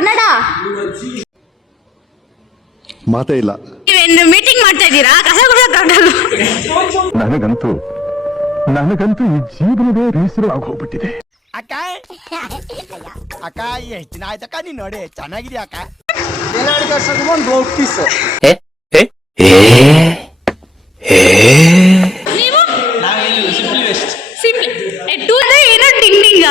ಕನ್ನಡ ಮಾತೇ ಇಲ್ಲ. ನೀವೇನು ಮೀಟಿಂಗ್ ಮಾಡ್ತಾ ಇದ್ದೀರಾ? ಕಸ ಗುಡಿಸೋಕ್ಕಾಗಲ್ಲ. ನನಗಂತೂ ಈ ಜೀವನವೇ ಬೇಸರವಾಗಿ ಹೋಗ್ಬಿಟ್ಟಿದೆ. ಅಕ್ಕ ಅಕ್ಕ ಎಷ್ಟು ದಿನ ಆಯ್ತಕ್ಕ ನೀನ್ ನೋಡಿ ಚೆನ್ನಾಗಿದ್ಯಾ ಅಕ್ಕ. ನೀವು ಸಿಂಪ್ಲಿ ಏನೋ ಡಿಂಗ್ ಡಿಂಗ.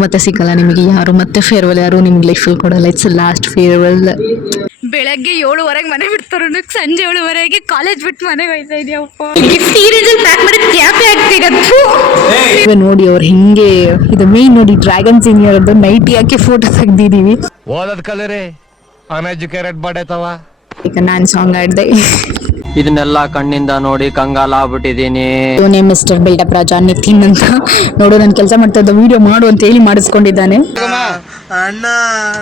ಮತ್ತೆ ಸಿಕ್ಕಲ್ಲ ನಿಮಗೆ ಯಾರು, ಮತ್ತೆ ಫೇರ್ವೆಲ್ ಯಾರು ನಿಮ್ಗೆ ಲೈಫಲ್ಲಿ ಕೊಡಲ್ಲ. It's last farewell. ಬೆಳಗ್ಗೆ 7:00 ಮನೆ ಬಿಡ್ತಾರ, ಸಂಜೆ 7:00 ಕಾಲೇಜ್ ಬಿಟ್ಟು ಮನೆಗೆ ಹೋಯ್ತಾ ಇದೆಯಪ್ಪ. ಗಿಫ್ಟ್ ಈ ರೀಸನ್ ಪ್ಯಾಕ್ ಮಾಡಿ ಕ್ಯಾಪೆ ಆಗ್ತಿರತ್ತು ನೋಡಿ. ಅವ್ರು ಹಿಂಗೆ ಇದು ಮೇನ್ ನೋಡಿ, ಡ್ರ್ಯಾಗನ್ ಸೀನಿಯರ್ ಅದು ನೈಟಿ ಹಾಕಿ ಫೋಟೋ ತೆಗ್ದಿದೀವಿ. ಓದದ್ ಕಲರೇ ಅನ್ಎಜುಕೇಟೆಡ್ ಬಡೇತವ. ಈಗ ನಾನ್ ಸಾಂಗ್ ಆಡ್ದೆ. ಇದನ್ನೆಲ್ಲ ಕಣ್ಣಿಂದ ನೋಡಿ ಕಂಗಾಲ ಆಗ್ಬಿಟ್ಟಿದೀನಿ. ಮಿಸ್ಟರ್ ಬಿಲ್ಡಪ್ ರಾಜ ನಿತಿನ್ ಅಂತ ನೋಡು, ನಾನು ಕೆಲಸ ಮಾಡ್ತಾ ಇದ್ದ ವಿಡಿಯೋ ಮಾಡು ಅಂತ ಹೇಳಿ ಮಾಡಿಸ್ಕೊಂಡಿದ್ದಾನೆ. ಅಣ್ಣ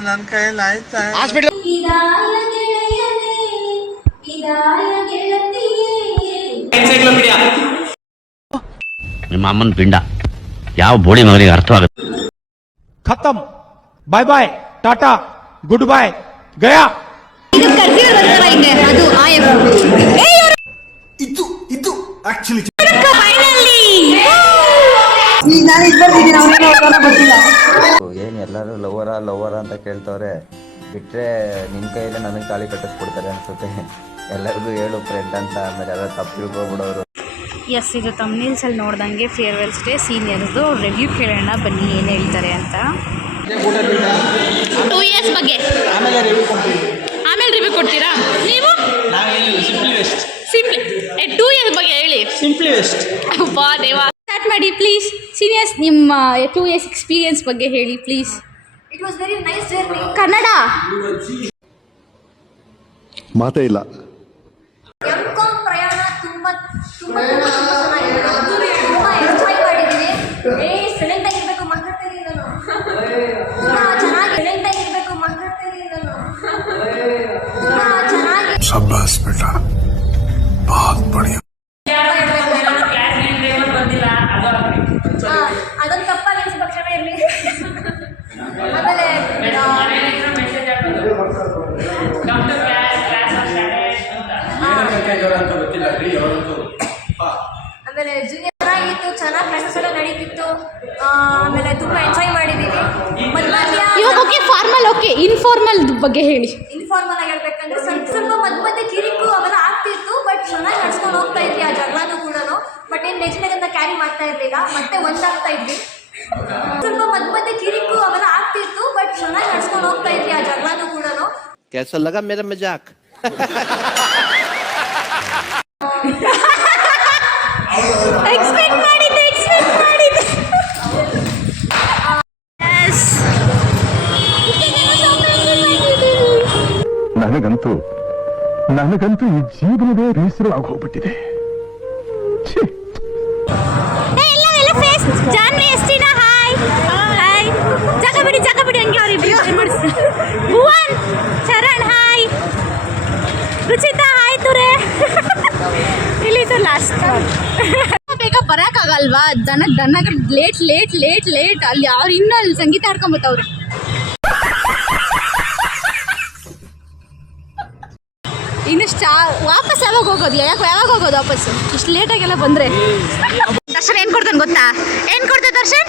ನನ್ ಕೈಯಲ್ಲಿ ಆಯ್ತಾ ನಿಮ್ಮ ಅಮ್ಮನ ಪಿಂಡ ಯಾವ ಬೋಳಿ ಮಗನಿಗೆ ಅರ್ಥವಾಗುತ್ತೆ. ಖತಮ್, ಬಾಯ್ ಬಾಯ್, ಟಾಟಾ, ಗುಡ್ ಬಾಯ್, ಗಯಾ. ಇದು ಕರ್ಸಿರೋ ಬರ್ತಾರ ಹಿಂಗೆ, ಅದು ಆಯಫ್. ಇದು ಆಕ್ಚುಲಿ ಫೈನಲಿ ಏನ್ ಎಲ್ಲರೂ ಲವರ ಅಂತ ಕೇಳ್ತವ್ರೆ. ಬಿಟ್ರೆ ನಿನ್ ಕೈಯಲ್ಲೇ ನನಗೆ ತಾಳಿ ಕಟ್ಟಿಸ್ಬಿಡ್ತಾರೆ ಅನ್ಸುತ್ತೆ. ಎಲ್ಲರಿಗೂ ಹೇಳು ಫ್ರೆಂಡ್ ಅಂತ, ಆಮೇಲೆ ಎಲ್ಲ ತಪ್ಪು ತಿಳ್ಕೊಬಿಡೋರು. ಎಸ್, ಇದು ತಮ್ನೇಲ್ಸ್ ಅಲ್ಲಿ ನೋಡ್ದಂಗೆ ಫೇರ್ವೆಲ್ಸ್ ಡೇ ಸೀನಿಯರ್ಸ್ದು ರಿವ್ಯೂ ಕೇಳೋಣ ಬನ್ನಿ ಏನು ಹೇಳ್ತಾರೆ ಅಂತ. 2 years ಬಗ್ಗೆ ಆಮೇಲೆ ರಿವ್ಯೂ ಕೊಡ್ತೀರಾ ನೀವು? ಸಿಂಪ್ಲಿ 2 years ಬಗ್ಗೆ ಹೇಳಿ. Simply waste. ಅಬ್ಬಾ ದೇವಾ, ಸ್ಟಾರ್ಟ್ ಮಾಡಿ ಪ್ಲೀಸ್. ಸೀನಿಯರ್ಸ್ ನಿಮ್ಮ 2 years ಎಕ್ಸ್ಪೀರಿಯನ್ಸ್ ಬಗ್ಗೆ ಹೇಳಿ please. It was very nice journey. Kannada ಮಾತೇ ಇಲ್ಲ. ಎಂ.ಕಾಮ್ ಪ್ರಯಾಣ ತುಂಬ ಚೆನ್ನಾಗಿದೆ. ತುಂಬ ಎಂಜಾಯ್ ಮಾಡಿದ್ದೀನಿ. ಸೈಲೆಂಟ್ ಆಗಿರ್ಬೇಕು ಮಾತಾಡ್ತೀನಿ ನಾನು. ಚೆನ್ನಾಗಿ ಸೈಲೆಂಟ್ ಆಗಿರ್ಬೇಕು ಮಾತಾಡ್ತೀನಿ ನಾನು. ಚೆನ್ನಾಗಿ शाबाश बेटा, बहुत बढ़िया. ಅದೊಂದು ತಪ್ಪಾಗಿ ಅನಿಸ್ಬೇಕು, ಕ್ಷಮ ಇರಲಿ. ಆಮೇಲೆ ಆಮೇಲೆ ಜೂನಿಯರ್ ಚೆನ್ನಾಗಿತ್ತು, ಚೆನ್ನಾಗಿ ಕ್ಲಾಸಸ್ ಎಲ್ಲ ನಡೀತಿತ್ತು. ಆಮೇಲೆ ತುಂಬ ಎಂಜಾಯ್ ಮಾಡಿದ್ದೀವಿ. ಇವಾಗ ಓಕೆ ಫಾರ್ಮಲ್, ಓಕೆ ಇನ್ಫಾರ್ಮಲ್ ಬಗ್ಗೆ ಹೇಳಿ. ಇನ್ಫಾರ್ಮಲ್ ಆಗಿ ಹೇಳ್ಬೇಕಂದ್ರೆ ಸ್ವಲ್ಪ ಮಧ್ಯೆ ಕಿರಿಕು ಅವೆಲ್ಲ ಆಗ್ತಿತ್ತು. ಬಟ್ ಚೆನ್ನಾಗಿ ನಡ್ಸ್ಕೊಂಡು ಹೋಗ್ತಾ ಇದ್ವಿ ಆ ಜಗಳನೂ ಕೂಡ. ಬಟ್ ಏನು ನೆಕ್ಸ್ಟ್ ಅಂತ ಕ್ಯಾರಿ ಮಾಡ್ತಾ ಇರಲಿಲ್ಲ, ಮತ್ತೆ ಒಂದಾಗ್ತಾ ಇದ್ವಿ. ಸ್ವಲ್ಪ ಮಧ್ಯೆ ಕಿರಿಕು ಅವೆಲ್ಲ ಆಗ್ತಿತ್ತು. ಬಟ್ ಚೆನ್ನಾಗಿ ನಡ್ಸ್ಕೊಂಡು ಹೋಗ್ತಾ ಇದ್ವಿ ಆ ಜಗಳನೂ ಕೂಡ. कैसा लगा मेरा मजाक? ಎಕ್ಸ್ಪೆಕ್ಟ್ ಮಾಡಿದ್ದೆ. ಎಸ್, ನನಗಂತೂ ಈ ಜೀವನವೇ ಬೇಸರವಾಗಿ ಹೋಗ್ಬಿಟ್ಟಿದೆ. ಎಲ್ಲ ಫೇಸ್ ಜಾನ್ವಿ ಎಸ್ಟಿನ ಹಾಯ್ ಹಾಯ್. ಜಾಗ ಬಿಡಿ ಹಂಗೆ ಅವ್ರಿಬ್ರು ಮಾಡಿಸ್ತಾರೆ. ಭುವನ್ ಚರಣ್ ಹಾಯ್. ರುಚಿತಾ ಹಾಯ್. ತುರೆ ಇಲ್ಲಿದು ಲಾಸ್ಟ್. ಬೇಗ ಬರೋಕ್ಕಾಗಲ್ವಾ? ದನಗ ಲೇಟ್ ಅಲ್ಲಿ ಅವ್ರು ಇನ್ನೂ ಅಲ್ಲಿ ಸಂಗೀತ ಆಡ್ಕೊಂಬತ್ತವ್ರೆ. ಇನ್ನು ವಾಪಸ್ ಯಾವಾಗ ಹೋಗೋದು? ಯಾವಾಗ ಹೋಗೋದು ವಾಪಸ್? ಇಷ್ಟು ಲೇಟಾಗೆಲ್ಲ ಬಂದರೆ? ದರ್ಶನ್ ಏನು ಕೊಡ್ತಾನೆ ಗೊತ್ತಾ? ಏನು ಕೊಡ್ತಾನೆ Darshan?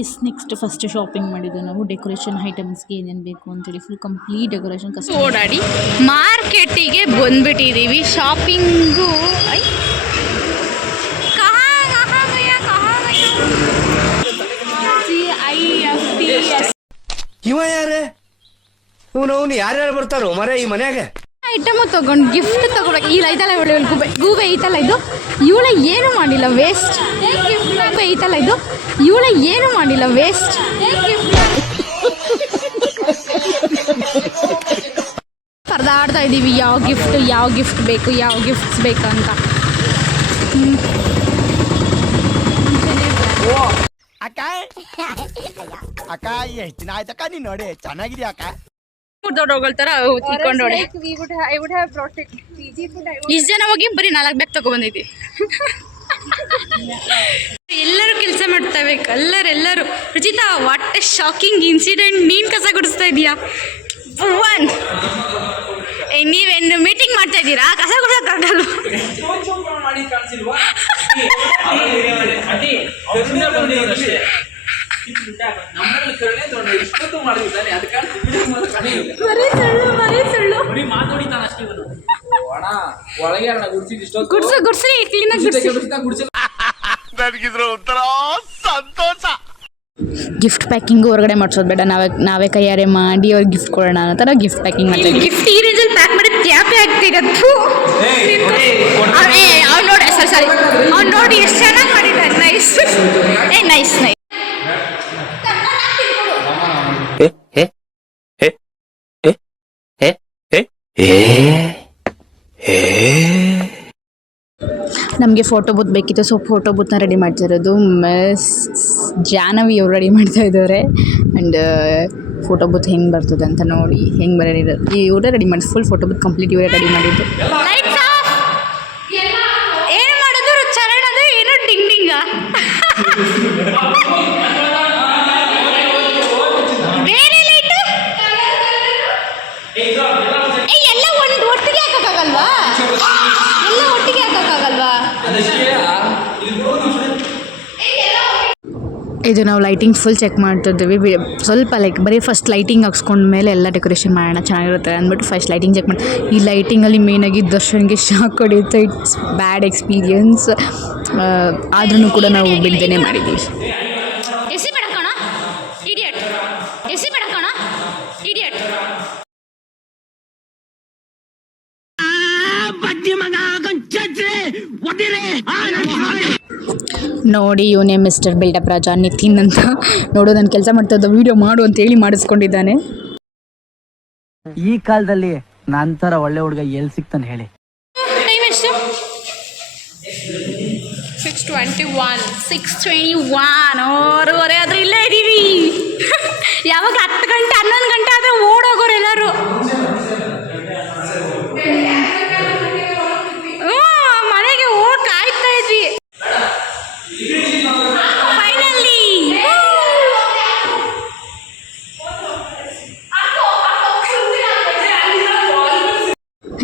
Yes, next first shopping ಮಾಡಿದ್ದು ನಾವು ಡೆಕೋರೇಷನ್ ಐಟಮ್ಸ್ಗೆ ಏನೇನು ಬೇಕು ಅಂತೇಳಿ ಫುಲ್ ಕಂಪ್ಲೀಟ್ ಡೆಕೋರೇಷನ್ ಓಡಾಡಿ ಮಾರ್ಕೆಟಿಗೆ ಬಂದ್ಬಿಟ್ಟಿದ್ದೀವಿ. ಶಾಪಿಂಗು ಇವ ಯಾರೇ? ಅವನು ಯಾರ್ಯಾರು ಬರ್ತಾರೋ ಮರ ಈ ಮನ್ಯಾಗ? ಐಟಮ್ ತಗೊಂಡು ಗಿಫ್ಟ್ ತಗೋಬೇಕು. ಇಲ್ಲ ಐತಲ್ಲ ಗೂಬೆ ಐತಲ್ಲ ಇದು, ಇವಳ ಏನು ಮಾಡಿಲ್ಲ ವೇಸ್ಟ್. ಗೂಬೆ ಐತಲ್ಲ ಇದು, ಇವಳ ಏನು ಮಾಡಿಲ್ಲ ವೇಸ್ಟ್. ಪರದಾಡ್ತಾ ಇದ್ದೀವಿ ಯಾವ ಗಿಫ್ಟ್ ಬೇಕು, ಯಾವ ಗಿಫ್ಟ್ಸ್ ಬೇಕಂತ. ಅಕ್ಕ ಎಷ್ಟು ದಿನ ಆಯ್ತಕ್ಕ ನೀನ್ ನೋಡಿ ಚೆನ್ನಾಗಿದ್ಯಾ ಅಕ್ಕ. ದೊಡ್ಡಗಳ ಥರ ತಿಳ್ಕೊಂಡು ನೋಡಿ. ಇಷ್ಟು ಜನ ಹೋಗಿ ಬರೀ 4 ಬ್ಯಾಗ್ ತಗೊಬಂದೈತಿ. ಎಲ್ಲರೂ ಕೆಲಸ ಮಾಡ್ತವೆ, ಎಲ್ಲರೂ. Ruchita, what A shocking incident. ನೀನು ಕಸ ಗುಡಿಸ್ತಾ ಇದೀಯಾ? ನೀವೇನು ಮೀಟಿಂಗ್ ಮಾಡ್ತಾ ಇದ್ದೀರಾ? ಕಸ ಗುಡಿಸೋಕ್ಕಾಗಲ್ಲ. ಗುಡ್ಸಿ ಕ್ಲೀನಾಗಿ ನನಗಿದ್ರ ಒಂಥರ ಸಂತೋಷ. ಗಿಫ್ಟ್ ಪ್ಯಾಕಿಂಗು ಹೊರಗಡೆ ಮಾಡಿಸೋದು ಬೇಡ, ನಾವೇ ಕೈಯಾರೆ ಮಾಡಿ ಅವ್ರಿಗೆ ಗಿಫ್ಟ್ ಕೊಡೋಣ ಅನ್ನೋ ಥರ ಗಿಫ್ಟ್ ಪ್ಯಾಕಿಂಗ್ ಮಾಡ್ತೀವಿ. ಗಿಫ್ಟ್ ಈ ರೇಂಜಲ್ಲಿ ಪ್ಯಾಕ್ ಮಾಡಿ ಕ್ಯಾಪೆ ಆಗ್ತಿರತ್ತು. ಅವ್ನು ನೋಡಿ, ಸಾರಿ ಅವ್ನು ನೋಡಿ ಎಷ್ಟು ಚೆನ್ನಾಗಿ ಮಾಡಿದ್ದಾರೆ. Nice nice. ನಮಗೆ ಫೋಟೋ ಬೂತ್ ಬೇಕಿತ್ತು, ಸೊ ಫೋಟೋ ಬೂತ್ನ ರೆಡಿ ಮಾಡ್ತಿರೋದು ಮಿಸ್ ಜಾಹ್ನವಿ ಅವ್ರು ರೆಡಿ ಮಾಡ್ತಾ ಇದ್ದಾರೆ. ಆ್ಯಂಡ್ ಫೋಟೋ ಬೂತ್ ಹೆಂಗೆ ಬರ್ತದೆ ಅಂತ ನೋಡಿ ಹೆಂಗೆ ಬರೋದು. ಇವರೇ ರೆಡಿ ಮಾಡಿ ಫುಲ್ ಫೋಟೋ ಬೂತ್ ಕಂಪ್ಲೀಟ್ ಇವರೇ ರೆಡಿ ಮಾಡಿದ್ದು. ಏನು ಮಾಡೋದು ಚರಣ ಅದು ಏನೋ ಡಿಂಗ್ ಡಿಂಗ ಬೇರೆ ಲೈಟು ಎಲ್ಲ ಒಟ್ಟಿಗೆ ಹಾಕೋಕ್ಕಾಗಲ್ವಾ? ಎಲ್ಲ ಒಟ್ಟಿಗೆ ಹಾಕೋಕ್ಕಾಗಲ್ವಾ? ಇದು ನಾವು ಲೈಟಿಂಗ್ ಫುಲ್ ಚೆಕ್ ಮಾಡ್ತಿದ್ದೀವಿ. ಸ್ವಲ್ಪ ಬರೀ ಫಸ್ಟ್ ಲೈಟಿಂಗ್ ಹಾಕ್ಸ್ಕೊಂಡ್ಮೇಲೆ ಎಲ್ಲ ಡೆಕೋರೇಷನ್ ಮಾಡೋಣ ಚೆನ್ನಾಗಿರುತ್ತೆ ಅಂದ್ಬಿಟ್ಟು ಫಸ್ಟ್ ಲೈಟಿಂಗ್ ಚೆಕ್ ಮಾಡಿ. ಈ ಲೈಟಿಂಗಲ್ಲಿ ಮೇಯ್ನಾಗಿ ದರ್ಶನ್ಗೆ ಶಾಕ್ ಹೊಡೆಯುತ್ತೆ. It's bad experience. ಆದ್ರೂ ಕೂಡ ನಾವು ಬಿಡ್ದೇನೆ ಮಾಡಿದ್ದೀವಿ. ಎಸಿ ಬೇಡ ಕಣ ಇಡಿಯಟ್, ಎಸಿ ಬೇಡ ಕಣ ಇಡಿಯಟ್. ನೋಡಿ ಇವನೇ ಮಿಸ್ಟರ್ ಬಿಲ್ಡಪ್ ರಾಜ ನಿತಿನ್ ಅಂತ. ನೋಡು ನಾನು ಕೆಲಸ ಮಾಡ್ತಾ ಇದ್ದ ವೀಡಿಯೋ ಮಾಡು ಅಂತೇಳಿ ಮಾಡಿಸ್ಕೊಂಡಿದ್ದಾನೆ. ಈ ಕಾಲದಲ್ಲಿ ನಂತರ ಒಳ್ಳೆ ಹುಡುಗ ಎಲ್ಲಿ ಸಿಗ್ತಾನೆ ಹೇಳಿ? ಟೈಮ್ ಎಷ್ಟು? 6:21 6:21 ಆದ್ರೆ ಇಲ್ಲೇ ಇದ್ದೀವಿ. ಯಾವಾಗ 10 ಗಂಟೆ 11 ಗಂಟೆ ಆದರೆ ಓಡೋಗೋರು ಎಲ್ಲರೂ. ಮನೆಗೆ ಹೋಗಿ ಕಾಯ್ತಾ ಇದ್ವಿ. ಫೈನಲಿ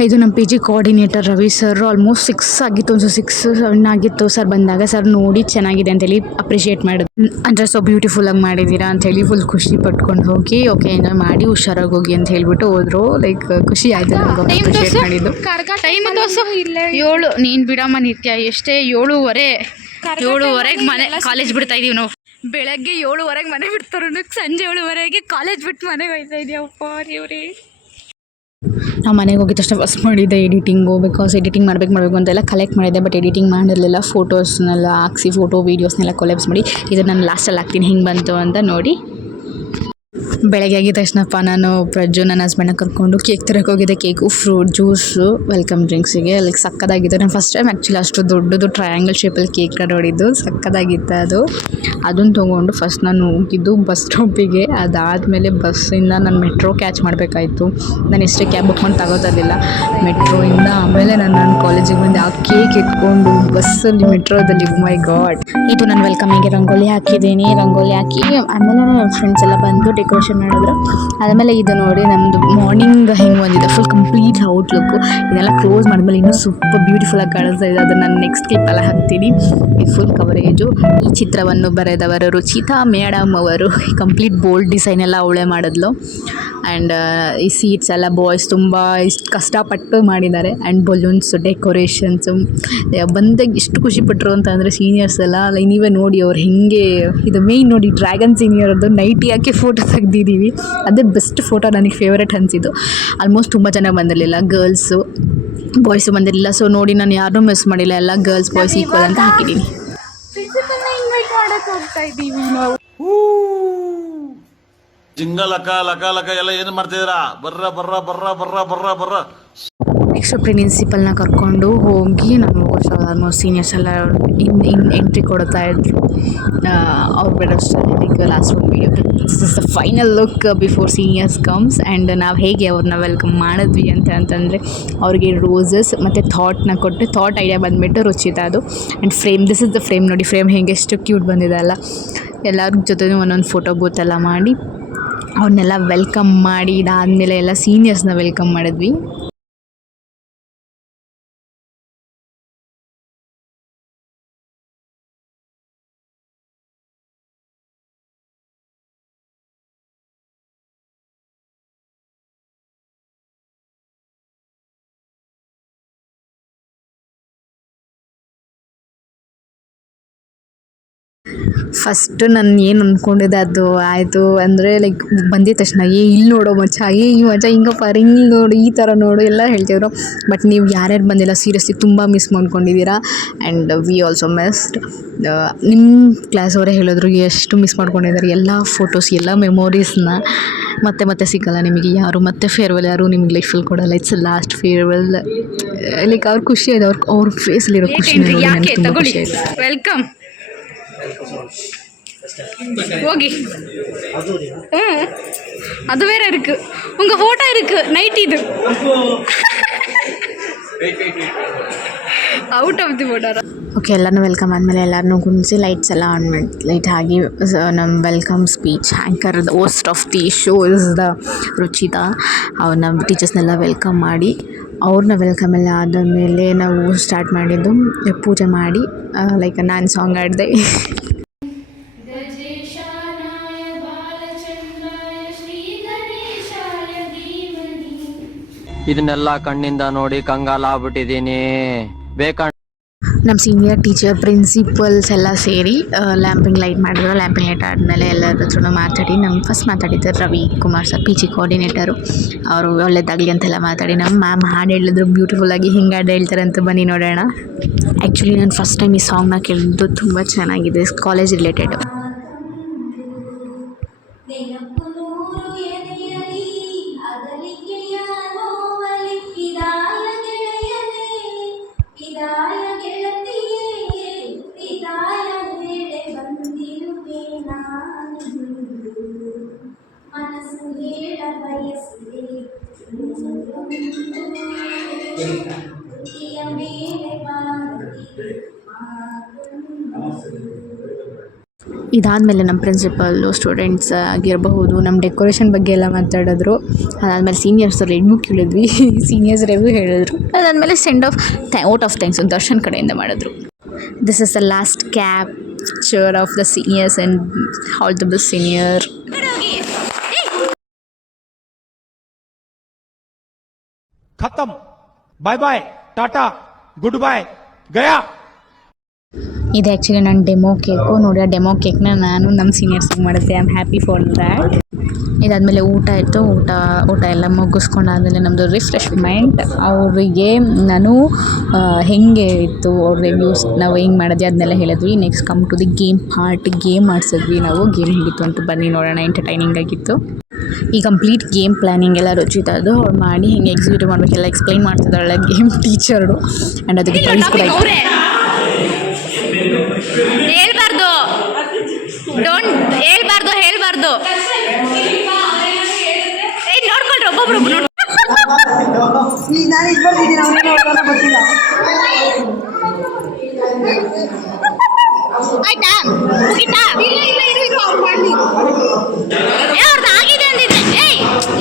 ಇದು ನಮ್ಮ PG coordinator Ravi sir. Almost 6 ಆಗಿತ್ತು, ಒಂದು 6-7 ಆಗಿತ್ತು ಸರ್ ಬಂದಾಗ. ಸರ್ ನೋಡಿ ಚೆನ್ನಾಗಿದೆ ಅಂತೇಳಿ ಅಪ್ರಿಷಿಯೇಟ್ ಮಾಡಿದ್ರು. ಅಂದರೆ ಸೊ ಬ್ಯೂಟಿಫುಲ್ಲಾಗಿ ಮಾಡಿದ್ದೀರಾ ಅಂಥೇಳಿ ಫುಲ್ ಖುಷಿ ಪಟ್ಕೊಂಡು ಹೋಗಿ ಓಕೆ ಎಂಜಾಯ್ ಮಾಡಿ ಹುಷಾರಾಗಿ ಹೋಗಿ ಅಂತ ಹೇಳಿಬಿಟ್ಟು ಹೋದರು. ಲೈಕ್ ಖುಷಿ ಆಯಿತು ನನಗೆ ಅಪ್ರಿಷಿಯೇಟ್ ಮಾಡಿದ್ದು. ಟೈಮ್ ತೋರ್ಸು 7. ನೀನು ಬಿಡಮ್ಮ ನಿತ್ಯ, ಎಷ್ಟೇ 7:15 ಮನೆ ಕಾಲೇಜ್ ಬಿಡ್ತಾ ಇದೀವಿ ನಾವು. ಬೆಳಗ್ಗೆ 7:15 ಮನೆ ಬಿಡ್ತಾರ, ಸಂಜೆ 7:15 ಕಾಲೇಜ್ ಬಿಟ್ಟು ಮನೆಗೆ ಹೋಗ್ತಾ ಇದೀವಪ್ಪ ಇವ್ರಿ. ನಾವು ಮನೆಗೆ ಹೋಗಿದ ತಕ್ಷಣ ಫಸ್ಟ್ ಮಾಡಿದ್ದೆ ಎಡಿಟಿಂಗು. ಬಿಕಾಸ್ ಎಡಿಟಿಂಗ್ ಮಾಡಬೇಕು ಅಂತೆಲ್ಲ ಕಲೆಕ್ಟ್ ಮಾಡಿದ್ದೆ, ಬಟ್ ಎಡಿಟಿಂಗ್ ಮಾಡಿರಲಿಲ್ಲ. ಫೋಟೋಸ್ನೆಲ್ಲ ಹಾಕ್ಸಿ ವೀಡಿಯೋಸ್ನೆಲ್ಲ ಕೊಲೆಬ್ಸ್ ಮಾಡಿ ಇದು ನಾನು ಲಾಸ್ಟಲ್ಲಿ ಹಾಕ್ತೀನಿ ಹಿಂಗೆ ಬಂತು ಅಂತ ನೋಡಿ. ಬೆಳಗ್ಗೆ ಆಗಿದ ತಕ್ಷಣಪ್ಪ ನಾನು ಪ್ರಜ್ಜು ನನ್ನ ಹಸ್ಬೆಂಡ್ನ ಕರ್ಕೊಂಡು ಕೇಕ್ ತರಕ್ಕೆ ಹೋಗಿದ್ದೆ. ಕೇಕು, ಫ್ರೂಟ್ ಜ್ಯೂಸು, ವೆಲ್ಕಮ್ ಡ್ರಿಂಕ್ಸಿಗೆ. ಲೈಕ್ ಸಕ್ಕದಾಗಿತ್ತು. ನಾನು ಫಸ್ಟ್ ಟೈಮ್ ಆ್ಯಕ್ಚುಲಿ ಅಷ್ಟು ದೊಡ್ಡದು ಟ್ರಯಾಂಗಲ್ ಶೇಪಲ್ಲಿ ಕೇಕ್ ನೋಡಿದ್ದು. ಸಕ್ಕದಾಗಿತ್ತು ಅದನ್ನು ತೊಗೊಂಡು ಫಸ್ಟ್ ನಾನು ಹೋಗಿದ್ದು ಬಸ್ ಸ್ಟಾಪಿಗೆ. ಅದಾದಮೇಲೆ ಬಸ್ಸಿಂದ ನಾನು ಮೆಟ್ರೋ ಕ್ಯಾಚ್ ಮಾಡಬೇಕಾಯ್ತು. ನಾನು ಎಷ್ಟೇ ಕ್ಯಾಬ್ ಬುಕ್ ಮಾಡಿ ತಗೋತಿರಲಿಲ್ಲ ಮೆಟ್ರೋಯಿಂದ. ಆಮೇಲೆ ನಾನು ಕಾಲೇಜಿಗೆ ಬಂದು ಆ ಕೇಕ್ ಇಟ್ಕೊಂಡು ಬಸ್ಸಲ್ಲಿ ಮೆಟ್ರೋದಲ್ಲಿ ಮೈ ಗಾಡ್. ಇದು ನಾನು ವೆಲ್ಕಮಿಗೆ ರಂಗೋಲಿ ಹಾಕಿದ್ದೀನಿ. ರಂಗೋಲಿ ಹಾಕಿ ಆಮೇಲೆ ನನ್ನ ಫ್ರೆಂಡ್ಸ್ ಎಲ್ಲ ಬಂದು ಡೆಕೋರೇಷನ್ ಮಾಡಿದ್ರು. ಆದಮೇಲೆ ಇದು ನೋಡಿ ನಮ್ಮದು ಮಾರ್ನಿಂಗ್ ಹೆಂಗೆ ಬಂದಿದೆ ಫುಲ್ ಕಂಪ್ಲೀಟ್ ಔಟ್ಲುಕ್ಕು. ಇದೆಲ್ಲ ಕ್ಲೋಸ್ ಮಾಡಿದ್ಮೇಲೆ ಇನ್ನೂ ಸೂಪರ್ ಬ್ಯೂಟಿಫುಲ್ಲಾಗಿ ಕಾಣಿಸ್ತಾ ಇದೆ. ಅದನ್ನು ನಾನು ನೆಕ್ಸ್ಟ್ ಕ್ಲಿಪ್ಪೆಲ್ಲ ಹಾಕ್ತೀನಿ. ಇದು ಫುಲ್ ಕವರೇಜು. ಈ ಚಿತ್ರವನ್ನು ಬರೆದವರು ರುಚಿತಾ ಮೇಡಮ್ ಅವರು. ಕಂಪ್ಲೀಟ್ ಬೋಲ್ಡ್ ಡಿಸೈನ್ ಎಲ್ಲ ಅವಳೇ ಮಾಡಿದ್ಲು. ಆ್ಯಂಡ್ ಈ ಸೀಟ್ಸ್ ಎಲ್ಲ ಬಾಯ್ಸ್ ತುಂಬ ಇಷ್ಟು ಕಷ್ಟಪಟ್ಟು ಮಾಡಿದ್ದಾರೆ. ಆ್ಯಂಡ್ ಬಲೂನ್ಸು, ಡೆಕೋರೇಷನ್ಸು ಬಂದಾಗ ಎಷ್ಟು ಖುಷಿಪಟ್ಟರು ಅಂತಂದರೆ ಸೀನಿಯರ್ಸ್ ಎಲ್ಲ. ನೀವೇ ನೋಡಿ ಅವ್ರು ಹೆಂಗೆ. ಇದು ಮೇಯ್ನ್ ನೋಡಿ ಡ್ರ್ಯಾಗನ್ ಸೀನಿಯರ್ದು ನೈಟಿ ಹಾಕಿ ಫೋಟೋ ತೆಗ್ದಿದ್ದೀವಿ. ಅದೇ ಬೆಸ್ಟ್ ಫೋಟೋ ನನಗೆ ಫೇವ್ರೇಟ್ ಅನಿಸಿದ್ದು. ಆಲ್ಮೋಸ್ಟ್ ತುಂಬ ಜನ ಬಂದಿರಲಿಲ್ಲ, ಗರ್ಲ್ಸು ಬಾಯ್ಸು ಬಂದಿರಲಿಲ್ಲ. ಸೊ ನೋಡಿ ನಾನು ಯಾರನ್ನೂ ಮಿಸ್ ಮಾಡಿಲ್ಲ, ಎಲ್ಲ ಗರ್ಲ್ಸ್ ಬಾಯ್ಸ್ ಈಕ್ವಲ್ ಅಂತ ಹಾಕಿದ್ದೀನಿ. ಇನ್ವೈಟ್ ಮಾಡಕ್ಕೆ ಹೋಗ್ತಾ ಇದ್ದೀವಿ ನಾವು. ಜಿಂಗ ಲಕ ಲಕ ಲಕ ಎಲ್ಲ ಏನು ಮಾಡ್ತಿದ್ದೀರಾ? ಬರ್ರ. ನೆಕ್ಸ್ಟ್ ಪ್ರಿನ್ಸಿಪಲ್ನ ಕರ್ಕೊಂಡು ಹೋಗಿ ನಾನು ಆಲ್ಮೋಸ್ಟ್ ಸೀನಿಯರ್ಸ್ ಎಲ್ಲ ಎಂಟ್ರಿ ಕೊಡ್ತಾ ಇದ್ರು. ಅವ್ರು ಬೇಡ ಲೈಕ್ ಲಾಸ್ಟ್ ಒಂದು video. This is the final look before seniors comes. And ನಾವು ಹೇಗೆ ಅವ್ರನ್ನ ವೆಲ್ಕಮ್ ಮಾಡಿದ್ವಿ ಅಂತಂದರೆ ಅವ್ರಿಗೆ ರೋಸಸ್ ಮತ್ತು ಥಾಟ್ನ ಕೊಟ್ಟು ಥಾಟ್ ಐಡಿಯಾ ಬಂದುಬಿಟ್ಟು ರುಚಿತ ಅದು. And frame, this is the frame ನೋಡಿ, ಫ್ರೇಮ್ ಹೇಗೆ ಎಷ್ಟು ಕ್ಯೂಟ್ ಬಂದಿದೆ ಅಲ್ಲ. ಎಲ್ಲರ ಜೊತೆ ಒಂದೊಂದು ಫೋಟೋ ಬೂತ್ ಎಲ್ಲ ಮಾಡಿ ಅವ್ರನ್ನೆಲ್ಲ ವೆಲ್ಕಮ್ ಮಾಡಿ ಇದಾದಮೇಲೆ ಎಲ್ಲ ಸೀನಿಯರ್ಸ್ನ ವೆಲ್ಕಮ್ ಮಾಡಿದ್ವಿ. ಫಸ್ಟು ನಾನು ಏನು ಅಂದ್ಕೊಂಡಿದ್ದೆ ಅದು ಆಯಿತು. ಅಂದರೆ ಲೈಕ್ ಬಂದಿದ್ದ ತಕ್ಷಣ ಇಲ್ಲಿ ನೋಡೋ ಮಚ್ಚ, ಈ ಮಚ್ಚ ಹಿಂಗಪ್ಪ, ಹಿಂಗೆ ನೋಡು, ಈ ಥರ ನೋಡು ಎಲ್ಲ ಹೇಳ್ತಿದ್ರು. ಬಟ್ ನೀವು ಯಾರ್ಯಾರು ಬಂದಿಲ್ಲ ಸೀರಿಯಸ್ಲಿ ತುಂಬ ಮಿಸ್ ಮಾಡ್ಕೊಂಡಿದ್ದೀರಾ. And we also missed. ನಿಮ್ಮ ಕ್ಲಾಸ್ ಅವರೇ ಹೇಳಿದ್ರು ಎಷ್ಟು ಮಿಸ್ ಮಾಡ್ಕೊಂಡಿದ್ದಾರೆ ಎಲ್ಲ ಫೋಟೋಸ್, ಎಲ್ಲ ಮೆಮೊರೀಸ್ನ. ಮತ್ತೆ ಸಿಗಲ್ಲ ನಿಮಗೆ ಯಾರು, ಮತ್ತೆ ಫೇರ್ವೆಲ್ ಯಾರು ನಿಮಗೆ ಲೈಫಲ್ಲಿ ಕೊಡಲ್ಲ. It's last farewell. ಲೈಕ್ ಅವ್ರ ಖುಷಿ ಇದೆ, ಅವ್ರ ಫೇಸಲ್ಲಿರೋ ಖುಷಿ ನನಗೆ ತುಂಬ ಖುಷಿ ಆಯಿತು. ವೆಲ್ಕಮ್ ಹೋಗಿ. அது வேற இருக்கு, உங்க போட்டோ இருக்கு, நைட் இது out of the border. Okay, ಎಲ್ಲನೂ ವೆಲ್ಕಮ್ ಆದಮೇಲೆ ಎಲ್ಲರನ್ನೂ ಕುಣಿಸಿ ಲೈಟ್ಸ್ ಎಲ್ಲ ಆನ್ ಮಾಡಿ ಲೈಟ್ ಆಗಿ ನಮ್ಮ welcome speech anchor the host of the show is the Ruchita. ಅವ್ರನ್ನ ಟೀಚರ್ಸ್ನೆಲ್ಲ ವೆಲ್ಕಮ್ ಮಾಡಿ ಅವ್ರನ್ನ ವೆಲ್ಕಮ್ ಎಲ್ಲ ಆದಮೇಲೆ ನಾವು ಸ್ಟಾರ್ಟ್ ಮಾಡಿದ್ದು ಪೂಜೆ ಮಾಡಿ ಲೈಕ್ ನಾನು ಸಾಂಗ್ ಆಡಿದೆ. ಇದನ್ನೆಲ್ಲ ಕಣ್ಣಿಂದ ನೋಡಿ ಕಂಗಾಲಾಗ್ಬಿಟ್ಟಿದ್ದೀನಿ. ನಮ್ಮ ಸೀನಿಯರ್ ಟೀಚರ್, ಪ್ರಿನ್ಸಿಪಲ್ಸ್ ಎಲ್ಲ ಸೇರಿ ಲ್ಯಾಂಪಿಂಗ್ ಲೈಟ್ ಮಾಡಿದ್ರು. ಲ್ಯಾಂಪಿಂಗ್ ಲೈಟ್ ಆದಮೇಲೆ ಎಲ್ಲರ ಹತ್ರ ಮಾತಾಡಿ ನಮ್ಮ ಫಸ್ಟ್ ಮಾತಾಡಿದ್ದಾರೆ Ravi Kumar sir, P G coordinator. ಅವರು ಒಳ್ಳೇದಾಗಲಿ ಅಂತೆಲ್ಲ ಮಾತಾಡಿ ನಮ್ಮ ಮ್ಯಾಮ್ ಹಾಡು ಹೇಳಿದ್ರು ಬ್ಯೂಟಿಫುಲ್ಲಾಗಿ. ಹಿಂಗೆ ಹಾಡು ಹೇಳ್ತಾರೆ ಅಂತ ಬನ್ನಿ ನೋಡೋಣ. ಆ್ಯಕ್ಚುಲಿ ನಾನು ಫಸ್ಟ್ ಟೈಮ್ ಈ ಸಾಂಗ್ನ ಕೇಳಿದ್ದು, ತುಂಬ ಚೆನ್ನಾಗಿದೆ, ಕಾಲೇಜ್ ರಿಲೇಟೆಡ್. ಇದಾದಮೇಲೆ ನಮ್ಮ ಪ್ರಿನ್ಸಿಪಲ್ಲು, ಸ್ಟೂಡೆಂಟ್ಸ್ ಆಗಿರಬಹುದು, ನಮ್ಮ ಡೆಕೋರೇಷನ್ ಬಗ್ಗೆ ಎಲ್ಲ ಮಾತಾಡಿದ್ರು. ಅದಾದಮೇಲೆ ಸೀನಿಯರ್ಸ್ ರಿವ್ಯೂ ಕೇಳಿದ್ವಿ, ಸೀನಿಯರ್ಸ್ ರಿವ್ಯೂ ಹೇಳಿದ್ರು. ಅದಾದಮೇಲೆ send off out of thanks Darshan ಕಡೆಯಿಂದ ಮಾಡಿದ್ರು. This is the last capture of the seniors and all the best senior. खत्म, bye bye, tata, good bye, गया. ಇದು ಆ್ಯಕ್ಚುಲಿ ನನ್ನ ಡೆಮೋ ಕೇಕು ನೋಡಿ. ಆ ಡೆಮೋ ಕೇಕ್ನ ನಾನು ನಮ್ಮ ಸೀನಿಯರ್ಸಿಗೆ ಮಾಡಿದ್ದೆ. I am happy for that. ಇದಾದಮೇಲೆ ಊಟ ಇತ್ತು. ಊಟ ಎಲ್ಲ ಮುಗಿಸ್ಕೊಂಡಾದಮೇಲೆ ನಮ್ಮದು ರಿಫ್ರೆಶ್ಮೆಂಟ್. ಅವರಿಗೆ ನಾನು ಹೇಗೆ ಇತ್ತು ಅವ್ರ ರಿವ್ಯೂಸ್, ನಾವು ಹೆಂಗೆ ಮಾಡಿದ್ವಿ ಅದನ್ನೆಲ್ಲ ಹೇಳಿದ್ವಿ. Next come to the game part. Game ಆಡಿಸಿದ್ವಿ ನಾವು. ಗೇಮ್ ಹೇಗಿತ್ತು ಅಂತ ಬನ್ನಿ ನೋಡೋಣ. ಎಂಟರ್ಟೈನಿಂಗ್ ಆಗಿತ್ತು. ಈ ಕಂಪ್ಲೀಟ್ ಗೇಮ್ ಪ್ಲ್ಯಾನಿಂಗ್ ಎಲ್ಲ ರುಚಿತದ್ದು ಅವ್ರು ಮಾಡಿ ಹೆಂಗೆ ಎಕ್ಸಿಕ್ಯೂಟಿವ್ ಮಾಡಬೇಕೆಲ್ಲ ಎಕ್ಸ್ಪ್ಲೈನ್ ಮಾಡ್ತಿದ್ದಾಳೆ ಗೇಮ್ ಟೀಚರು. ಆ್ಯಂಡ್ ಅದಕ್ಕೆ ಪ್ರೈಸ್ ಕೂಡ ಇತ್ತು. ಹೇಳ್ಬಾರ್ದು, ಹೇಳ್ಬಾರ್ದು. ನೋಡ್ಕೊಳ್ರಿ ಒಬ್ಬೊಬ್ರು ಆಯ್ತಾ, ಮುಗಿತಾ? ಅವ್ರದ್ದು ಆಗಿದೆ ಅಂದಿದ್ದೆ.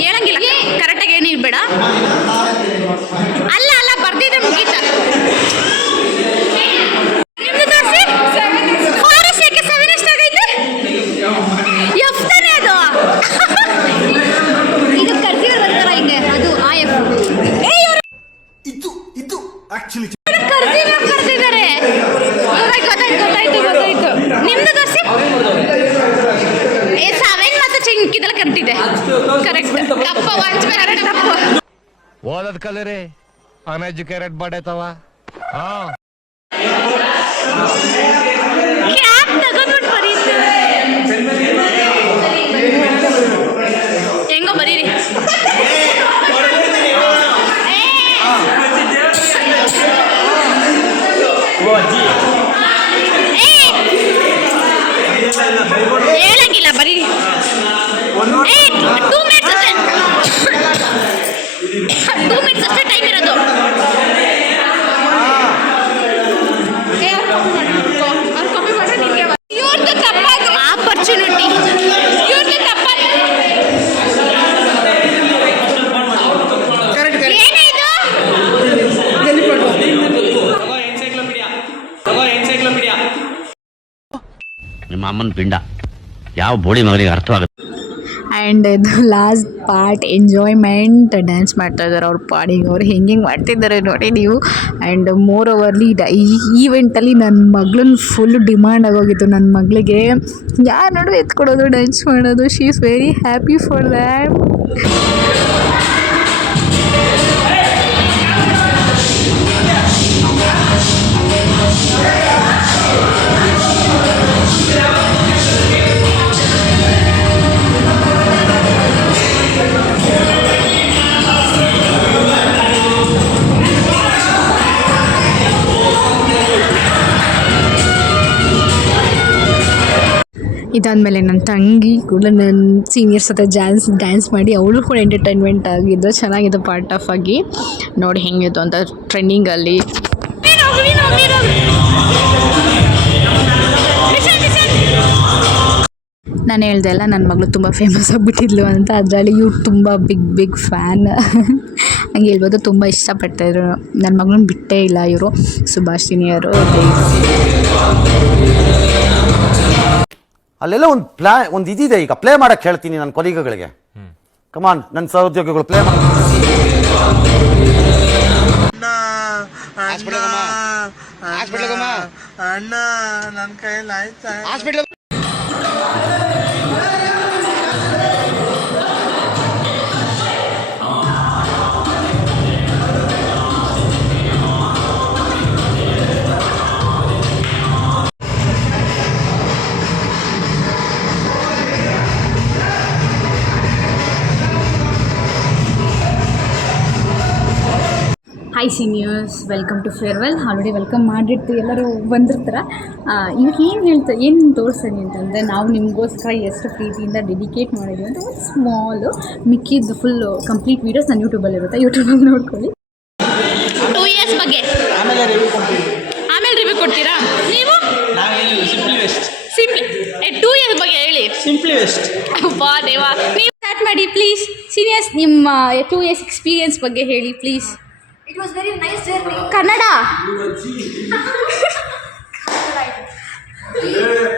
ಹೇಳಂಗಿಲ್ಲ, ಕರೆಕ್ಟಾಗಿ ಏನು ಇರ್ಬೇಡ. ಅಲ್ಲ ಬರ್ದಿದ್ರೆ ಮುಗೀತಾ. ನಿಮ್ದು ತೋರಿಸಿ. ಫಾರೆಸ್ಟ್ ಯಾಕೆ 7 ಎಷ್ಟಾಗೈತೆ? ಎಫ್ ತಾನೇ ಅದು. ಇದು ಕರ್ಸಿರೋ ಬರ್ತಾರ ಹಿಂಗೆ, ಅದು IF. ಇದು ಆಕ್ಚುಲಿ ಕರ್ಸಿದ್ದಾರೆ. ಗೊತ್ತಾಯ್ತು. ನಿಮ್ದು ತೋರಿಸಿ. 7 ಮತ್ತು ಚಿಂಕಿದೆಲ್ಲ ಕರೆಕ್ಟ್ ಇದೆ. ಕರೆಕ್ಟ್ ತಪ್ಪ ತಪ್ಪು. ಓದದ್ ಕಲರಿ ಅನ್ಎಜುಕೇಟೆಡ್ ಬಡೇತವ. ಕ್ಯಾಪ್ ತಗೊಂಡ್ಬಿಟ್ಟು ಬರೀತು. ಹೆಂಗೋ ಬರೀರಿ. ಹೇಳಂಗಿಲ್ಲ. 2 ಮಿನಿಟ್ಸ್ ಅಷ್ಟೇ 2 ಮಿನಿಟ್ಸ್ ಅಷ್ಟೇ ಟೈಮ್ ಇರೋದು. ಆಪರ್ಚುನಿಟಿ ನಿಮ್ಮ ಅಮ್ಮನ ಪಿಂಡ ಯಾವ ಬೋಳಿ ಮಗನಿಗೆ ಅರ್ಥವಾಗುತ್ತೆ. ಆ್ಯಂಡ್ ಇದು ಲಾಸ್ಟ್ ಪಾರ್ಟ್ ಎಂಜಾಯ್ಮೆಂಟ್ ಡ್ಯಾನ್ಸ್ ಮಾಡ್ತಾ ಇದ್ದಾರೆ ಅವ್ರ ಪಾಡಿಗೆ. ಅವ್ರು ಹೆಂಗೆ ಮಾಡ್ತಿದ್ದಾರೆ ನೋಡಿ ನೀವು. ಆ್ಯಂಡ್ ಮೋರ್ ಓವರ್ಲಿ ಈ ಈವೆಂಟಲ್ಲಿ ನನ್ನ ಮಗಳನ್ನ ಫುಲ್ ಡಿಮಾಂಡ್ ಆಗೋಗಿತ್ತು. ನನ್ನ ಮಗಳಿಗೆ ಯಾರು ನೋಡು ಎತ್ಕೊಡೋದು ಡ್ಯಾನ್ಸ್ ಮಾಡೋದು. She is very happy for that. ಇದಾದಮೇಲೆ ನನ್ನ ತಂಗಿ ಕೂಡ ನನ್ನ ಸೀನಿಯರ್ಸ್ ಹತ್ರ ಡ್ಯಾನ್ಸ್ ಮಾಡಿ ಅವಳು ಕೂಡ ಎಂಟರ್ಟೈನ್ಮೆಂಟ್ ಆಗಿದ್ದು. ಚೆನ್ನಾಗಿದ್ದು ಪಾರ್ಟ್ ಆಫ್ ಆಗಿ ನೋಡಿ ಹೆಂಗಿತ್ತು ಅಂತ ಟ್ರೆಂಡಿಂಗಲ್ಲಿ. ನಾನು ಹೇಳ್ದೆ ಅಲ್ಲ ನನ್ನ ಮಗಳು ತುಂಬ ಫೇಮಸ್ ಆಗಿಬಿಟ್ಟಿದ್ಲು ಅಂತ. ಅದರಲ್ಲಿ ಇವ್ರು ತುಂಬ ಬಿಗ್ ಫ್ಯಾನ್ ಹಂಗೆ ಹೇಳ್ಬೋದು. ತುಂಬ ಇಷ್ಟಪಡ್ತಾಯಿದ್ರು ನನ್ನ ಮಗಳನ್ನ ಬಿಟ್ಟೇ ಇಲ್ಲ ಇವರು. ಸುಭಾಷಿಣಿಯರು ಅಲ್ಲೆಲ್ಲ ಒಂದು ಇದಿದೆ. ಈಗ ಪ್ಲೇ ಮಾಡಕ್ಕೆ ಹೇಳ್ತೀನಿ ನನ್ನ ಕೊಲೀಗಗಳಿಗೆ. ಕಮಾನ್ ನನ್ನ ಸಹೋದ್ಯೋಗಿಗಳು ಪ್ಲೇ ಮಾಡಿ. ಅಣ್ಣ ನನ್ನ ಕೈಯಲ್ಲಿ ಆಯ್ತಾ hi seniors, welcome to farewell. Already welcome ಮಾಡಿರ್ತು, ಎಲ್ಲರೂ ಬಂದಿರ್ತಾರೆ. ಇವಾಗ ಏನು ತೋರಿಸ್ತೀನಿ ಅಂತಂದರೆ ನಾವು ನಿಮಗೋಸ್ಕರ ಎಷ್ಟು ಪ್ರೀತಿಯಿಂದ ಡೆಡಿಕೇಟ್ ಮಾಡಿದ್ವಿ ಅಂತ ಒಂದು ಸ್ಮಾಲು. ಮಿಕ್ಕಿದ್ದು ಫುಲ್ಲು ಕಂಪ್ಲೀಟ್ ವೀಡಿಯೋಸ್ ನನ್ನ ಯೂಟ್ಯೂಬಲ್ಲಿ ಯೂಟ್ಯೂಬಲ್ಲಿ ನೋಡ್ಕೊಳ್ಳಿ. 2 years ಬಗ್ಗೆ ಆಮೇಲೆ ರಿವ್ಯೂ ಕೊಡ್ತೀರಾ ನೀವು? ಸಿಂಪ್ಲಿ 2 years ಬಗ್ಗೆ ಹೇಳಿ. ಸಿಂಪ್ಲಿ ವೆಸ್ಟ್ ಅಬ್ಬಾ ದೇವಾ. ನೀವು ಸ್ಟಾರ್ಟ್ ಮಾಡಿ ಪ್ಲೀಸ್. ಸೀನಿಯರ್ಸ್ ನಿಮ್ಮ 2 years ಎಕ್ಸ್ಪೀರಿಯನ್ಸ್ ಬಗ್ಗೆ ಹೇಳಿ please. It was very nice journey. Kannada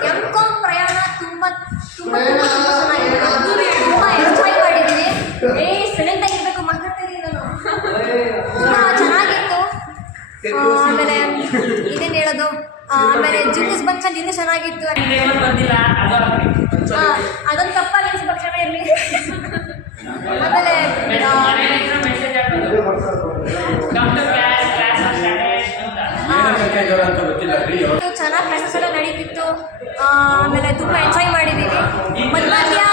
M Com ಪ್ರಯಾಣ ತುಂಬ ಚೆನ್ನಾಗಿದೆ. ತುಂಬ ಎಂಜಾಯ್ ಮಾಡಿದ್ದೀನಿ. ಸೈಲೆಂಟ್ ಆಗಿರ್ಬೇಕು ಮಾತಾಡ್ತೀನಿ ನಾನು. ತುಂಬ ಚೆನ್ನಾಗಿತ್ತು. ಆಮೇಲೆ ಇದೇನು ಹೇಳೋದು, ಆಮೇಲೆ ಜಿಮ್ಮಿಸ್ ಫಂಕ್ಷನ್ ಇನ್ನೂ ಚೆನ್ನಾಗಿತ್ತು. ಅದೊಂದು ತಪ್ಪಾಗಿ ಫಂಕ್ಷನ್ ಇರಲಿ. ಆಮೇಲೆ ಚೆನ್ನಾಗಿ ಕ್ಲಾಸಸ್ ಎಲ್ಲ ನಡೀತಿತ್ತು. ಆಮೇಲೆ ತುಂಬ ಎಂಜಾಯ್ ಮಾಡಿದ್ದೀವಿ.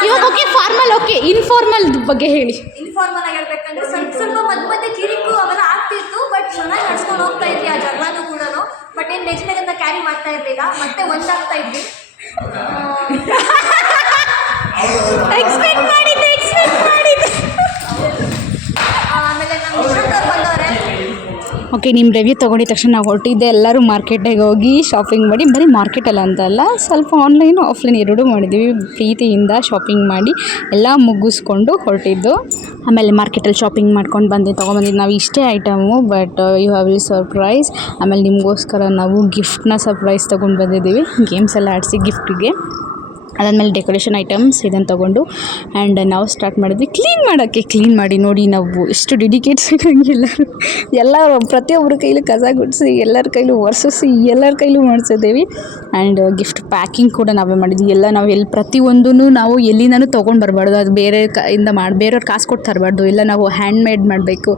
ಇವಾಗ ಓಕೆ ಫಾರ್ಮಲ್, ಓಕೆ ಇನ್ಫಾರ್ಮಲ್ ಬಗ್ಗೆ ಹೇಳಿ. ಇನ್ಫಾರ್ಮಲ್ ಆಗಿ ಹೇಳ್ಬೇಕಂದ್ರೆ ಸ್ವಲ್ಪ ಮಧ್ಯೆ ಕಿರಿಕು ಅವೆಲ್ಲ ಆಗ್ತಿತ್ತು. ಬಟ್ ಚೆನ್ನಾಗಿ ನಡ್ಸ್ಕೊಂಡು ಹೋಗ್ತಾ ಇದ್ವಿ ಆ ಜಗಳನೂ ಕೂಡ. ಬಟ್ ಏನು ನೆಕ್ಸ್ಟ್ ಡೇ ಅಂತ ಕ್ಯಾರಿ ಮಾಡ್ತಾ ಇರಲಿಲ್ಲ, ಮತ್ತೆ ಒಂದಾಗ್ತಾ ಇದ್ವಿ. ಎಕ್ಸ್ಪೆಕ್ಟ್ ಮಾಡಿದ್ದೆ. ಆಮೇಲೆ ನಮ್ಮ ಇನ್ಸ್ಟ್ರಕ್ಟರ್ ಬಂದವರೆ. ಓಕೆ, ನಿಮ್ಮ ರಿವ್ಯೂ ತೊಗೊಂಡಿದ ತಕ್ಷಣ ನಾವು ಹೊರಟಿದ್ದೆ. ಎಲ್ಲರೂ ಮಾರ್ಕೆಟಿಗೆ ಹೋಗಿ ಶಾಪಿಂಗ್ ಮಾಡಿ, ಬರೀ ಮಾರ್ಕೆಟಲ್ಲ ಅಂತಲ್ಲ, ಸ್ವಲ್ಪ ಆನ್ಲೈನು ಆಫ್ಲೈನ್ ಎರಡೂ ಮಾಡಿದ್ದೀವಿ. ಪ್ರೀತಿಯಿಂದ ಶಾಪಿಂಗ್ ಮಾಡಿ ಎಲ್ಲ ಮುಗಿಸ್ಕೊಂಡು ಹೊರಟಿದ್ದು. ಆಮೇಲೆ ಮಾರ್ಕೆಟಲ್ಲಿ ಶಾಪಿಂಗ್ ಮಾಡ್ಕೊಂಡು ತೊಗೊಂಬಂದಿದ್ದು ನಾವು ಇಷ್ಟೇ item. But you have will surprise. ಆಮೇಲೆ ನಿಮಗೋಸ್ಕರ ನಾವು ಗಿಫ್ಟ್ನ ಸರ್ಪ್ರೈಸ್ ತೊಗೊಂಡು ಬಂದಿದ್ದೀವಿ. ಗೇಮ್ಸ್ ಎಲ್ಲ ಆಡಿಸಿ ಗಿಫ್ಟಿಗೆ. ಅದಾದಮೇಲೆ ಡೆಕೋರೇಷನ್ ಐಟಮ್ಸ್ ಇದನ್ನು ತೊಗೊಂಡು ಆ್ಯಂಡ್ ನಾವು ಸ್ಟಾರ್ಟ್ ಮಾಡಿದ್ವಿ ಕ್ಲೀನ್ ಮಾಡಿ. ನೋಡಿ ನಾವು ಎಷ್ಟು ಡೆಡಿಕೇಟ್ಸ್ ಎಲ್ಲರೂ ಪ್ರತಿಯೊಬ್ಬರ ಕೈಲೂ ಕಸ ಗುಡಿಸಿ, ಎಲ್ಲರ ಕೈಲೂ ಒರೆಸಿಸಿ, ಎಲ್ಲರ ಕೈಲೂ ಮಾಡಿಸಿದ್ದೀವಿ. ಆ್ಯಂಡ್ ಗಿಫ್ಟ್ ಪ್ಯಾಕಿಂಗ್ ಕೂಡ ನಾವೇ ಮಾಡಿದ್ವಿ. ಎಲ್ಲ ನಾವು ಪ್ರತಿಯೊಂದೂ ನಾವು ಎಲ್ಲಿಂದನೂ ತೊಗೊಂಡು ಬರಬಾರ್ದು. ಅದು ಬೇರೆಯವ್ರು ಕಾಸು ಕೊಟ್ಟು ತರಬಾರ್ದು. ಎಲ್ಲ ನಾವು ಹ್ಯಾಂಡ್ ಮೇಡ್ ಮಾಡಬೇಕು.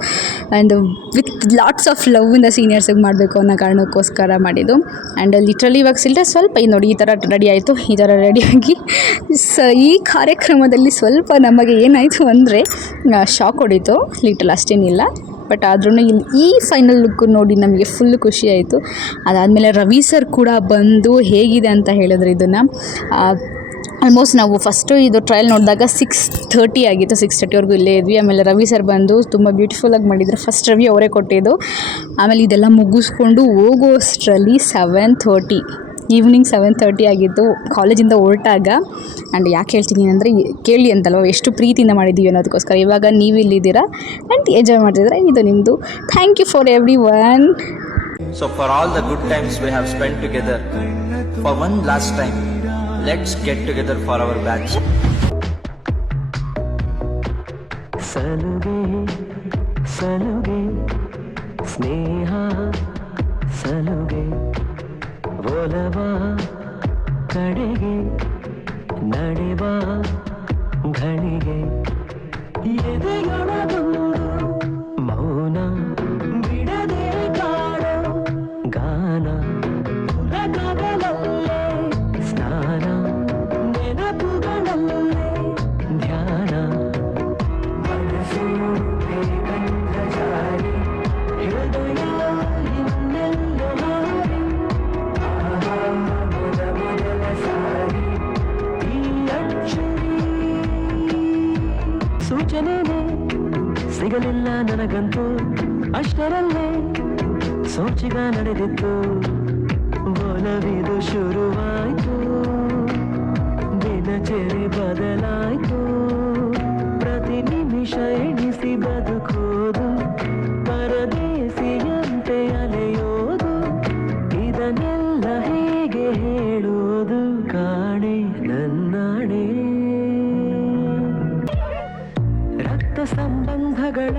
ಆ್ಯಂಡ್ ವಿತ್ ಲಾಟ್ಸ್ ಆಫ್ ಲವ್ವಿಂದ ಸೀನಿಯರ್ಸಿಗೆ ಮಾಡಬೇಕು ಅನ್ನೋ ಕಾರಣಕ್ಕೋಸ್ಕರ ಮಾಡಿದ್ದು. ಆ್ಯಂಡ್ ಲಿಟ್ರಲಿ ಇವಾಗ ಸ್ವಲ್ಪ ನೋಡಿ ಈ ಥರ ರೆಡಿ ಆಯಿತು. ಈ ಥರ ರೆಡಿಯಾಗಿ ಈ ಕಾರ್ಯಕ್ರಮದಲ್ಲಿ ಸ್ವಲ್ಪ ನಮಗೆ ಏನಾಯಿತು ಅಂದರೆ ಶಾಕ್ ಹೊಡಿತು. ಲಿಟಲ್ ಅಷ್ಟೇನಿಲ್ಲ, ಬಟ್ ಆದ್ರೂ ಇಲ್ಲಿ ಈ ಫೈನಲ್ ಲುಕ್ ನೋಡಿ ನಮಗೆ ಫುಲ್ ಖುಷಿ ಆಯಿತು. ಅದಾದಮೇಲೆ ರವಿ ಸರ್ ಕೂಡ ಬಂದು ಹೇಗಿದೆ ಅಂತ ಹೇಳಿದ್ರು ಇದನ್ನು. ಆಲ್ಮೋಸ್ಟ್ ನಾವು ಫಸ್ಟು ಇದು ಟ್ರಯಲ್ ನೋಡಿದಾಗ 6:30 ಆಗಿತ್ತು. 6:30ವರೆಗೂ ಇಲ್ಲೇ ಇದ್ವಿ. ಆಮೇಲೆ ರವಿ ಸರ್ ಬಂದು ತುಂಬ ಬ್ಯೂಟಿಫುಲ್ಲಾಗಿ ಮಾಡಿದ್ರು. ಫಸ್ಟ್ ರವಿ ಅವರೇ ಕೊಟ್ಟಿದ್ದು. ಆಮೇಲೆ ಇದೆಲ್ಲ ಮುಗಿಸ್ಕೊಂಡು ಹೋಗೋ ಅಷ್ಟರಲ್ಲಿ 7:30 ಈವ್ನಿಂಗ್ 7:30 ಆಗಿತ್ತು ಕಾಲೇಜಿಂದ ಹೊರಟಾಗ. ಆ್ಯಂಡ್ ಯಾಕೆ ಹೇಳ್ತೀನಿ ಅಂದರೆ ಕೇಳಿ ಅಂತಲ್ವ ಎಷ್ಟು ಪ್ರೀತಿಯಿಂದ ಮಾಡಿದ್ದೀವಿ ಅನ್ನೋದಕ್ಕೋಸ್ಕರ. ಇವಾಗ ನೀವು ಇಲ್ಲಿದ್ದೀರಾ ಆ್ಯಂಡ್ ಎಂಜಾಯ್ ಮಾಡ್ತಿದ್ದೀರಾ. ಇದು ನಿಮ್ಮದು. Thank you for everyone. So for all the good times we have spent together, for one last time, let's get together for our batch. ಸಲುಗೆ ಸಲುಗೆ ಸ್ನೇಹ ಸಲುಗೆ ಒಲವ ಕಡೆಗೆ ನಡೆವ ಘಳಿಗೆ ಎದೆಯೊಳಗೊಂದು ಮೌನ ಬಿಡದೆ ಕಾಡೋ ಗಾನ ರಗಗಳಲ್ಲೇ ಸ್ನಾನ ನೆನಪುಗಳಲ್ಲೇ ಧ್ಯಾನ ಮನಸ್ಸು ಹೇಗಂತ ಜಾರಿ ಹೃದಯ ಇನ್ನೆಲ್ಲೋ ಹಾರಿ ಆಹಾ ಮೊದಲ ಸಾರಿ ಈ ಅಚ್ಚರಿ ಸೂಚನೆನೇ ಸಿಗಲಿಲ್ಲ ನನಗಂತೂ ಅಷ್ಟರಲ್ಲೇ ಸೋಚಿಗ ನಡೆದಿತ್ತು ಒಲವಿದು ಶುರುವಾಯ್ತು ದಿನಚರಿ ಬದಲಾಯ್ತು ಪ್ರತಿ ನಿಮಿಷ ಎಣಿಸಿ ಬದುಕೋದು ಪರದೇಸಿಯಂತೆ ಅಲೆಯೋದು ಇದನ್ನೆಲ್ಲ ಹೇಗೆ ಹೇಳೋದು ಕಾಣೆ ನನ್ನಾಣೆ ರಕ್ತ ಸಂಬಂಧಗಳ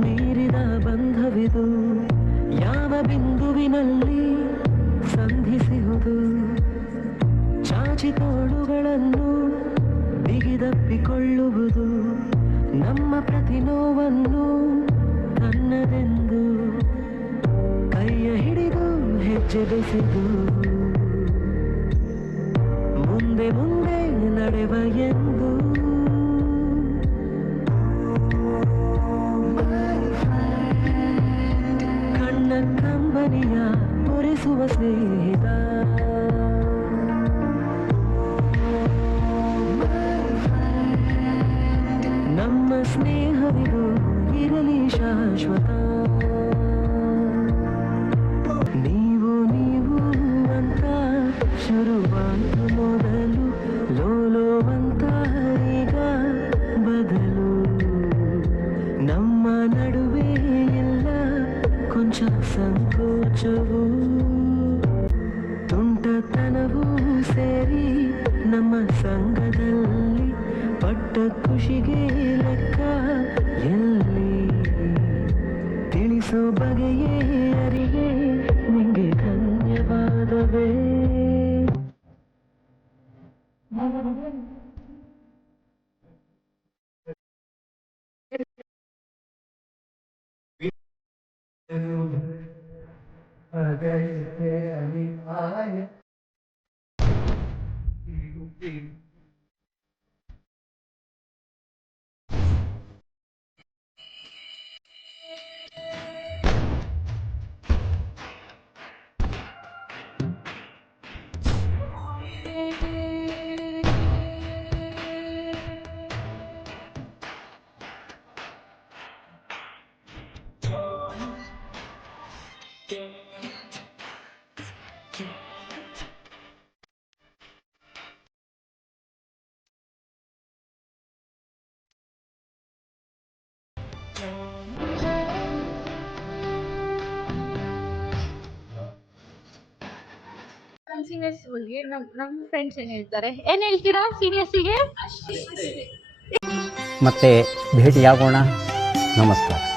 ಮೀರಿದ ಬಂಧವಿದು ಯಾವ ಬಿಂದುವಿನಲ್ಲಿ ಸಂಧಿಸುವುದು ಚಾಚಿ ತೋಳುಗಳನ್ನು ಬಿಗಿದಪ್ಪಿಕೊಳ್ಳುವುದು ನಮ್ಮ ಪ್ರತಿ ನೋವನ್ನು ತನ್ನದೆಂದು ಕೈಯ ಹಿಡಿದು ಹೆಜ್ಜೆ ಬೆಸೆದು ಮುಂದೆ ಮುಂದೆ ನಡೆವ ಎಂದು ಕಣ್ಣ ಕಂಬನಿಯ ಒರೆಸುವ ಸ್ನೇಹಿತ ನಮ್ಮ ಸ್ನೇಹವಿದು ಇರಲಿ ಶಾಶ್ವತ ನೀವು ನೀವು ಅಂತ ಶುರುವಾಯಿತು ಮೊದಲು ಲೋಲೋ ಅಂತ ಈಗ ಬದಲು ನಮ್ಮ ನಡುವೆ ಎಲ್ಲ ಕೊಂಚ ಸಂಕೋಚವು ತುಂಟತನವೂ ಸೇರಿ ನಮ್ಮ ಸಂಘದಲ್ಲಿ ಪಟ್ಟ ಖುಷಿಗೆ ಲೆಕ್ಕ ಎಲ್ಲಿ ತಿಳಿಸೋ ಬಗೆಯೇ ಅರಿವೆ ನಿಂಗೆ ಧನ್ಯವಾದವೇ. ಸೀನಿಯರ್ಸ್ ಬಗ್ಗೆ ನಮ್ಮ ಫ್ರೆಂಡ್ಸ್ ಏನು ಹೇಳ್ತಾರೆ, ಏನು ಹೇಳ್ತೀರಾ ಸೀನಿಯರ್ಸಿಗೆ? ಮತ್ತೆ ಭೇಟಿಯಾಗೋಣ. ನಮಸ್ಕಾರ.